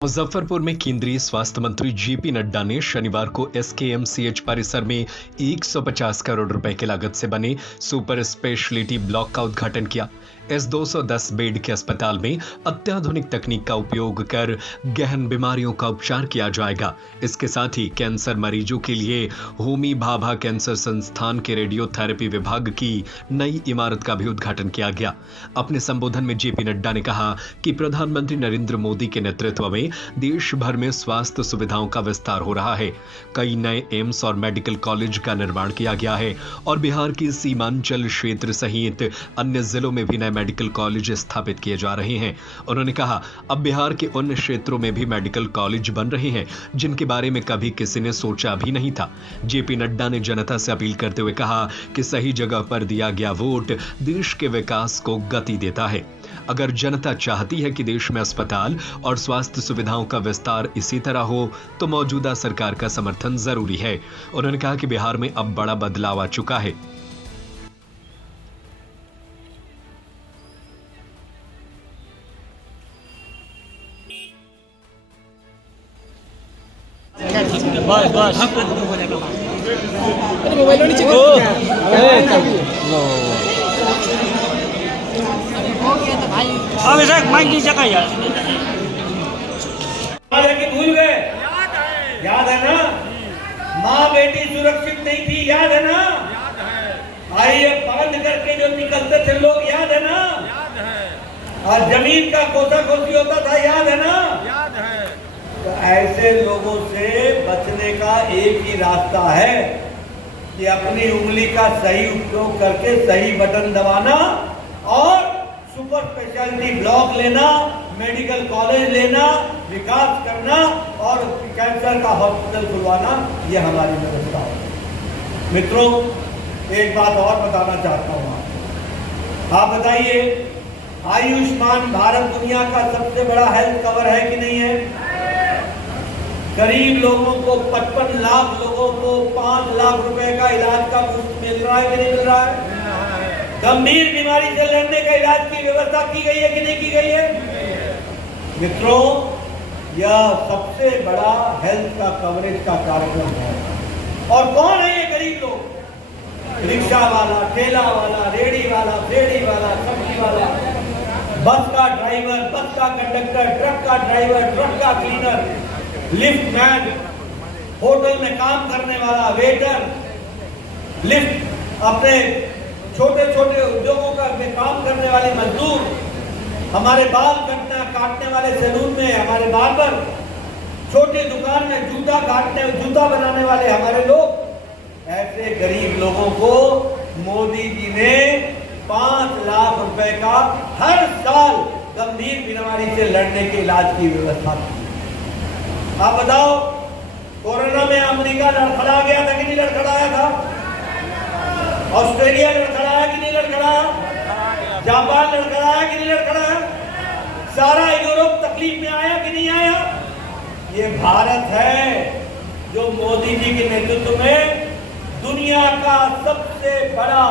मुजफ्फरपुर में केंद्रीय स्वास्थ्य मंत्री जेपी नड्डा ने शनिवार को एसकेएमसीएच परिसर में 150 करोड़ रुपए की लागत से बने सुपर स्पेशलिटी ब्लॉक का उद्घाटन किया। इस 210 बेड के अस्पताल में अत्याधुनिक तकनीक का उपयोग कर गहन बीमारियों का उपचार किया जाएगा। इसके साथ ही कैंसर मरीजों के लिए होमी भाभा कैंसर संस्थान के रेडियोथेरेपी विभाग की नई इमारत का भी उद्घाटन किया गया। अपने संबोधन में जेपी नड्डा ने कहा कि प्रधानमंत्री नरेंद्र मोदी के नेतृत्व में देश भर में स्वास्थ्य सुविधाओं का विस्तार हो रहा है। कई नए एम्स और मेडिकल कॉलेज का निर्माण किया गया है और बिहार की सीमांचल क्षेत्र सहित अन्य जिलों में भी नए मेडिकल कॉलेज स्थापित किए जा रहे हैं। उन्होंने कहा, अब बिहार के उन क्षेत्रों में भी मेडिकल कॉलेज बन रहे हैं जिनके बारे में कभी किसी ने सोचा भी नहीं था। जेपी नड्डा ने जनता से अपील करते हुए कहा कि सही जगह पर दिया गया वोट देश के विकास को गति देता है। अगर जनता चाहती है कि देश में अस्पताल और स्वास्थ्य सुविधाओं का विस्तार इसी तरह हो तो मौजूदा सरकार का समर्थन जरूरी है। उन्होंने कहा कि बिहार में अब बड़ा बदलाव आ चुका है। अब ऐसा माइक नीचे का यार भूल गए। याद है ना, माँ बेटी सुरक्षित नहीं थी, याद है ना। आइए बांध करके जो निकलते थे लोग, याद है ना। और जमीन का कोसा कोसी होता था, याद है ना। तो ऐसे लोगों से बचने का एक ही रास्ता है कि अपनी उंगली का सही उपयोग करके सही बटन दबाना और सुपर स्पेशलिटी ब्लॉक लेना, मेडिकल कॉलेज लेना, विकास करना और कैंसर का हॉस्पिटल खुलवाना, ये हमारी व्यवस्था है। मित्रों, एक बात और बताना चाहता हूं। आप बताइए, आयुष्मान भारत दुनिया का सबसे बड़ा हेल्थ कवर है कि नहीं है? गरीब लोगों को 55 लाख लोगों को 5 लाख रुपए का इलाज का मुफ्त मिल रहा है कि नहीं मिल रहा है? गंभीर बीमारी से लड़ने का इलाज की व्यवस्था की गई है कि नहीं की गई है? मित्रों, यह सबसे बड़ा हेल्थ का कवरेज का कार्यक्रम है। और कौन है ये गरीब लोग? रिक्शा वाला, ठेला वाला, रेड़ी वाला, फेड़ी वाला, सब्जी वाला, बस का ड्राइवर, बस का कंडक्टर, ट्रक का ड्राइवर, ट्रक का क्लीनर, लिफ्ट मैन, होटल में काम करने वाला वेटर, लिफ्ट अपने छोटे छोटे उद्योगों का में काम करने वाले मजदूर, हमारे बाल काटने वाले सैलून में हमारे बार्बर, छोटी दुकान में जूता बनाने वाले हमारे लोग, ऐसे गरीब लोगों को मोदी जी ने 5 लाख रुपए का हर साल गंभीर बीमारी से लड़ने के इलाज की व्यवस्था की। आप बताओ, कोरोना में अमेरिका लड़खड़ा गया था कि नहीं लड़खड़ाया था? ऑस्ट्रेलिया लड़खड़ाया कि नहीं लड़खड़ाया? जापान लड़खड़ाया कि नहीं लड़खड़ाया? सारा यूरोप तकलीफ में आया कि नहीं आया? ये भारत है जो मोदी जी के नेतृत्व में दुनिया का सबसे बड़ा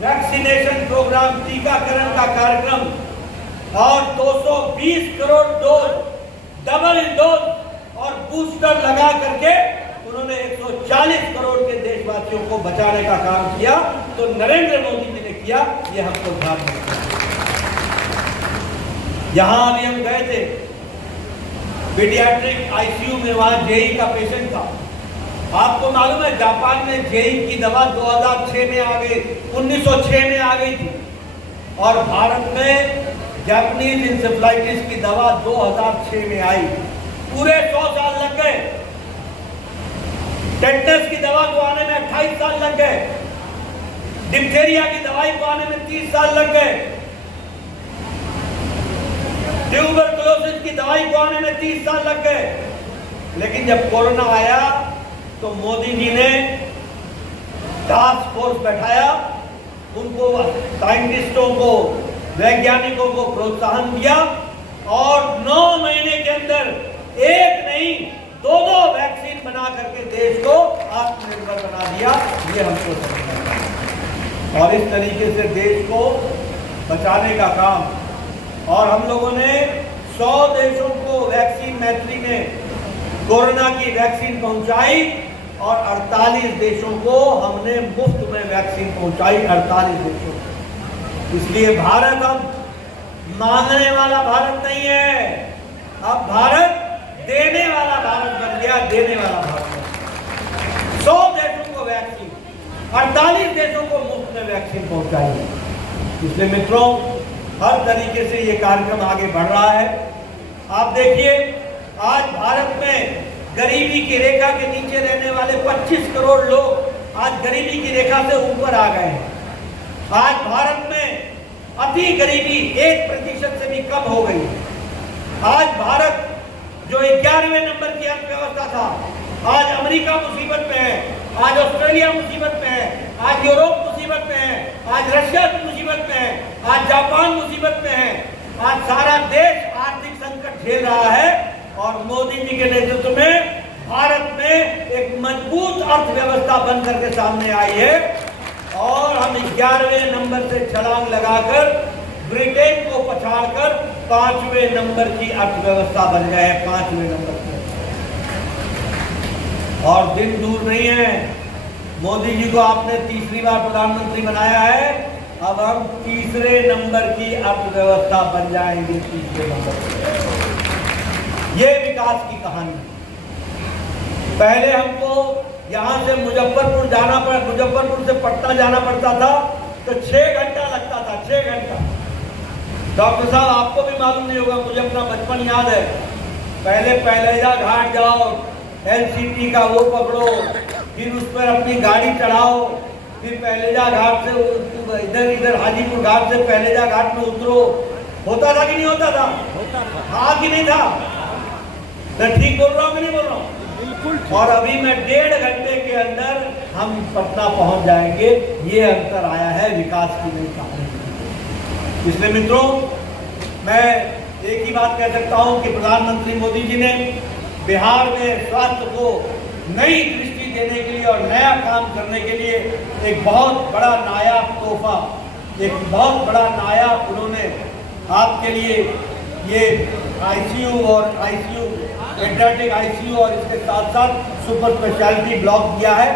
वैक्सीनेशन प्रोग्राम, टीकाकरण का कार्यक्रम और 220 करोड़ डोज, डबल डोज और बूस्टर लगा करके उन्होंने 140 करोड़ के देशवासियों को बचाने का काम किया। तो नरेंद्र मोदी जी ने किया, ये हमको ध्यान रखना है। यहां अभी हम गए थे पीडियाट्रिक आईसीयू में, वहां जेई का पेशेंट था। आपको मालूम है, जापान में जेई की दवा 2006 में आ गई, 1906 में आ गई थी, और भारत में जापानीज इंसेफ्लाइटिस की दवा 2006 में आई। पूरे 100 साल लग गए। टेटनस की दवा को आने में 28 साल लग गए। डिप्थेरिया की दवाई को आने में 30 साल लग गए। ट्यूबरकुलोसिस की दवाई को आने में 30 साल लग गए। लेकिन जब कोरोना आया तो मोदी जी ने टास्क फोर्स बैठाया, उनको, साइंटिस्टों को, वैज्ञानिकों को प्रोत्साहन दिया और 9 महीने के अंदर एक नहीं 2 वैक्सीन बना करके देश को आत्मनिर्भर बना दिया। ये हमको समझना है और इस तरीके से देश को बचाने का काम, और हम लोगों ने 100 देशों को वैक्सीन मैत्री ने कोरोना की वैक्सीन पहुंचाई और 48 देशों को हमने मुफ्त में वैक्सीन पहुंचाई, 48 देशों को। इसलिए भारत अब मांगने वाला भारत नहीं है, अब भारत देने वाला भारत बन गया, देने वाला भारत। 100 देशों को वैक्सीन, 48 देशों को मुफ्त में वैक्सीन पहुंचाई। इसलिए मित्रों, हर तरीके से ये कार्यक्रम आगे बढ़ रहा है। आप देखिए, आज भारत में गरीबी की रेखा के नीचे रहने वाले 25 करोड़ लोग आज गरीबी की रेखा से ऊपर आ गए हैं। आज भारत में अति गरीबी 1% से भी कम हो गई है। आज भारत जो 11वें नंबर की अर्थव्यवस्था था, आज अमेरिका मुसीबत में है, आज ऑस्ट्रेलिया मुसीबत में है, आज यूरोप मुसीबत में है, आज रशिया मुसीबत में है, आज जापान मुसीबत में है। आज सारा देश आर्थिक संकट झेल रहा है और मोदी जी के नेतृत्व में भारत में एक मजबूत अर्थव्यवस्था बन करके सामने आई है और हम 11वें नंबर से छलांग लगाकर ब्रिटेन को पछाड़कर 5वें नंबर की अर्थव्यवस्था बन गए हैं, 5वें नंबर पे। और दिन दूर नहीं है, मोदी जी को आपने तीसरी बार प्रधानमंत्री बनाया है, अब हम तीसरे नंबर की अर्थव्यवस्था बन जाएंगे, तीसरे नंबर पे। ये विकास की कहानी। पहले हमको यहाँ से मुजफ्फरपुर जाना पड़ा, मुजफ्फरपुर से पटना जाना पड़ता था तो 6 घंटा लगता था, 6 घंटा। डॉक्टर साहब, आपको भी मालूम नहीं होगा, मुझे अपना बचपन याद है। पहले पहलेजा घाट जाओ, एनसीटी का वो पकड़ो, फिर उस पर अपनी गाड़ी चढ़ाओ, फिर पहलेजा घाट से इधर हाजीपुर घाट से पहलेजा घाट में उतरो। होता था कि नहीं होता था? हाँ कि नहीं था? मैं ठीक बोल रहा हूँ कि नहीं बोल रहा हूँ? बिल्कुल। और अभी मैं 1.5 घंटे के अंदर हम पटना पहुंच जाएंगे। ये अंतर आया है विकास की नई कहानी। इसलिए मित्रों, मैं एक ही बात कह सकता हूं कि प्रधानमंत्री मोदी जी ने बिहार में स्वास्थ्य को नई दृष्टि देने के लिए और नया काम करने के लिए एक बहुत बड़ा नायाब तोहफा, एक बहुत बड़ा नायाब उन्होंने आपके लिए ये आईसीयू और आईसीयू पेडियाट्रिक आईसीयू और इसके साथ साथ सुपर स्पेशलिटी ब्लॉक दिया है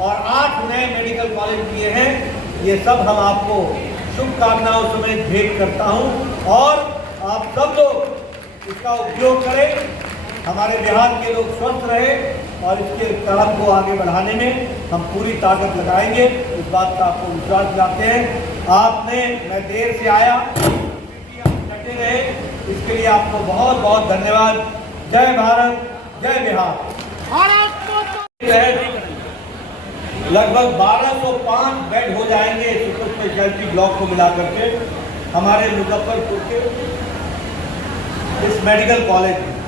और 8 नए मेडिकल कॉलेज दिए हैं। ये सब हम आपको शुभकामनाओं समेत भेंट करता हूं और आप सब लोग इसका उपयोग करें, हमारे बिहार के लोग स्वस्थ रहे और इसके काम को आगे बढ़ाने में हम पूरी ताकत लगाएंगे। इस बात का आपको विश्वास दिलाते हैं। आपने, मैं देर से आया, डटे रहे, इसके लिए आपको बहुत बहुत धन्यवाद। जय भारत, जय बिहार। लगभग 1205 बेड हो जाएंगे सुपर स्पेशलिटी ब्लॉक को मिलाकर के हमारे मुजफ्फरपुर के इस मेडिकल कॉलेज में।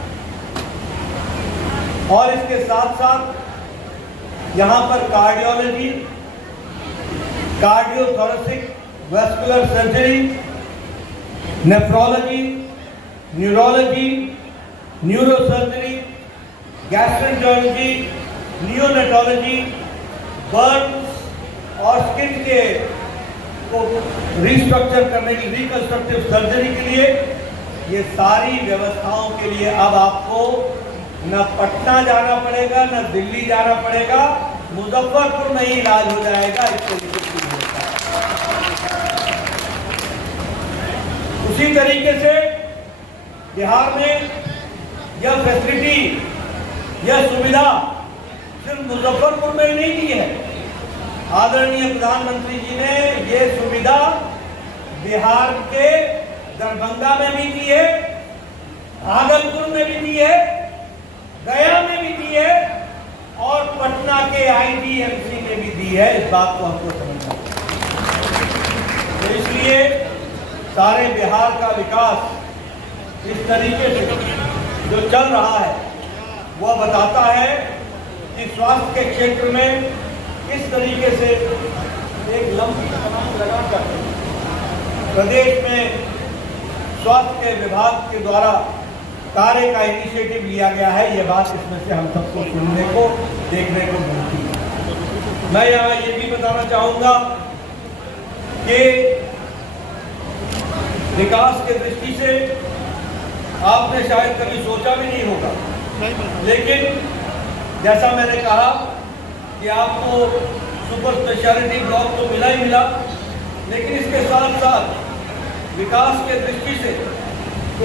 और इसके साथ साथ यहाँ पर cardiology, cardiothoracic vascular surgery, nephrology, neurology, neurosurgery, gastroenterology, neonatology, Burns और स्किन के को रिस्ट्रक्चर करने की, रिकंस्ट्रक्टिव सर्जरी के लिए, ये सारी व्यवस्थाओं के लिए अब आपको न पटना जाना पड़ेगा, न दिल्ली जाना पड़ेगा, मुजफ्फरपुर में ही इलाज हो जाएगा। उसी तरीके से बिहार में यह फैसिलिटी, यह सुविधा सिर्फ मुजफ्फरपुर में ही नहीं दी है। आदरणीय प्रधानमंत्री जी ने ये सुविधा बिहार के दरभंगा में भी दी है, भागलपुर में भी दी है, गया में भी दी है और पटना के आईडीएमसी में भी दी है। इस बात को हमको समझना है। तो इसलिए सारे बिहार का विकास इस तरीके से जो चल रहा है वह बताता है कि स्वास्थ्य के क्षेत्र में किस तरीके से एक लंबी छलांग लगाकर प्रदेश में स्वास्थ्य के विभाग के द्वारा कार्य का इनिशिएटिव लिया गया है। यह बात इसमें से हम सबको सुनने को, देखने को मिलती है। मैं यहाँ ये भी बताना चाहूँगा कि विकास के दृष्टि से आपने शायद कभी सोचा भी नहीं होगा। लेकिन जैसा मैंने कहा कि आपको सुपर स्पेशलिटी ब्लॉक तो मिला ही मिला, लेकिन इसके साथ साथ विकास के दृष्टि से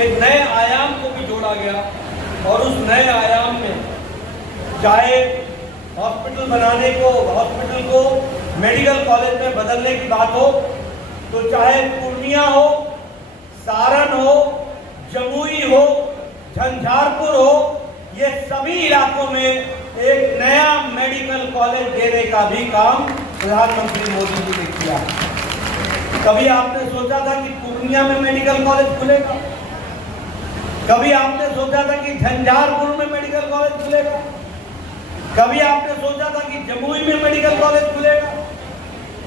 एक नए आयाम को भी जोड़ा गया। और उस नए आयाम में चाहे हॉस्पिटल बनाने को, हॉस्पिटल को मेडिकल कॉलेज में बदलने की बात हो, तो चाहे पूर्णिया हो, सारण हो, जमुई हो, झंझारपुर हो, ये सभी इलाकों में एक नया मेडिकल कॉलेज देने का भी काम प्रधानमंत्री मोदी जी ने किया। कभी आपने सोचा था कि पूर्णिया में मेडिकल कॉलेज खुलेगा? कभी आपने सोचा था कि झंझारपुर में मेडिकल कॉलेज खुलेगा? कभी आपने सोचा था कि जमुई में मेडिकल कॉलेज खुलेगा?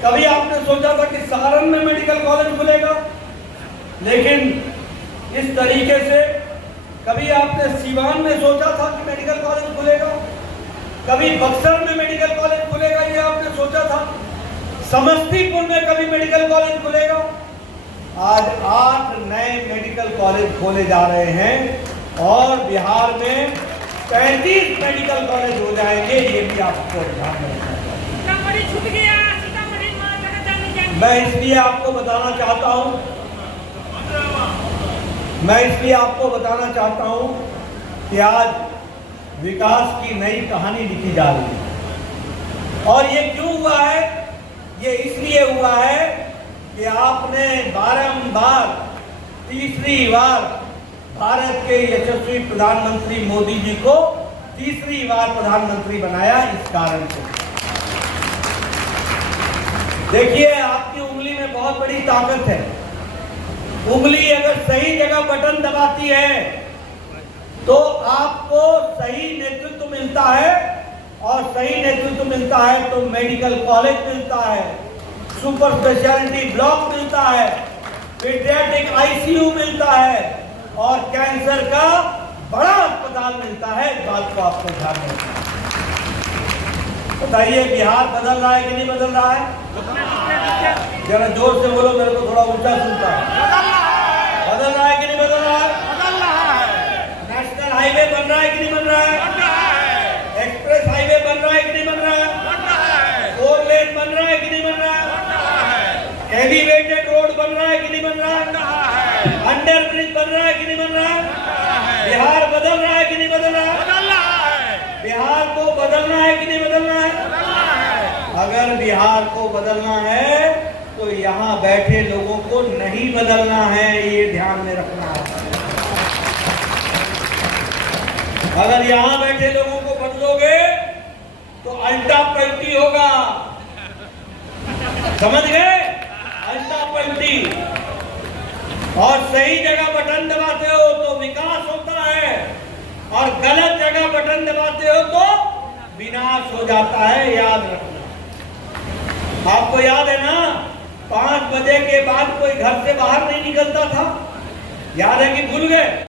कभी आपने सोचा था कि सारण में मेडिकल कॉलेज खुलेगा? लेकिन इस तरीके से कभी आपने सीवान में सोचा था कि मेडिकल कॉलेज खुलेगा? कभी बक्सर में मेडिकल कॉलेज खुलेगा ये आपने सोचा था? समस्तीपुर में कभी मेडिकल कॉलेज खुलेगा? आज 8 नए मेडिकल कॉलेज खोले जा रहे हैं और बिहार में 35 मेडिकल कॉलेज हो जाएंगे। ये भी आपको ध्यान रखना है। मैं इसलिए आपको बताना चाहता हूं कि आज विकास की नई कहानी लिखी जा रही है। और ये क्यों हुआ है? ये इसलिए हुआ है कि आपने बारंबार तीसरी बार भारत के यशस्वी प्रधानमंत्री मोदी जी को तीसरी बार प्रधानमंत्री बनाया। इस कारण से देखिए, आपकी उंगली में बहुत बड़ी ताकत है। उंगली अगर सही जगह बटन दबाती है तो आपको सही नेतृत्व मिलता है, और सही नेतृत्व मिलता है तो मेडिकल कॉलेज मिलता है, सुपर स्पेशलिटी ब्लॉक मिलता है, पीडियाट्रिक आईसीयू मिलता है और कैंसर का बड़ा अस्पताल मिलता है। इस बात को आपको ध्यान रखना है। बताइए, बिहार बदल रहा है कि नहीं बदल रहा है? जरा जोर से बोलो, मेरे को थोड़ा ऊंचा सुनता है। बदल रहा है कि नहीं बदल रहा है? नेशनल हाईवे बन रहा है कि नहीं बन रहा है? एक्सप्रेस हाईवे बन रहा है कि नहीं बन रहा है? 4 लेन बन रहा है कि नहीं बन रहा है? एलिवेटेड रोड बन रहा है कि नहीं बन रहा है? अंडर ब्रिज बन रहा है कि नहीं बन रहा है? बिहार बदल रहा है कि नहीं बदल रहा है? बिहार को बदलना है कि नहीं बदलना है? अगर बिहार को बदलना है तो यहाँ बैठे लोगों को नहीं बदलना है, ये ध्यान में रखना है। अगर यहाँ बैठे लोगों को बदलोगे तो अल्टा पलटी होगा। समझ गए? अल्टा पलटी। और सही जगह बटन दबाते हो तो विकास होता है, और गलत जगह बटन दबाते हो तो विनाश हो जाता है। याद रखना। आपको याद है ना, 5 बजे के बाद कोई घर से बाहर नहीं निकलता था? याद है कि भूल गए?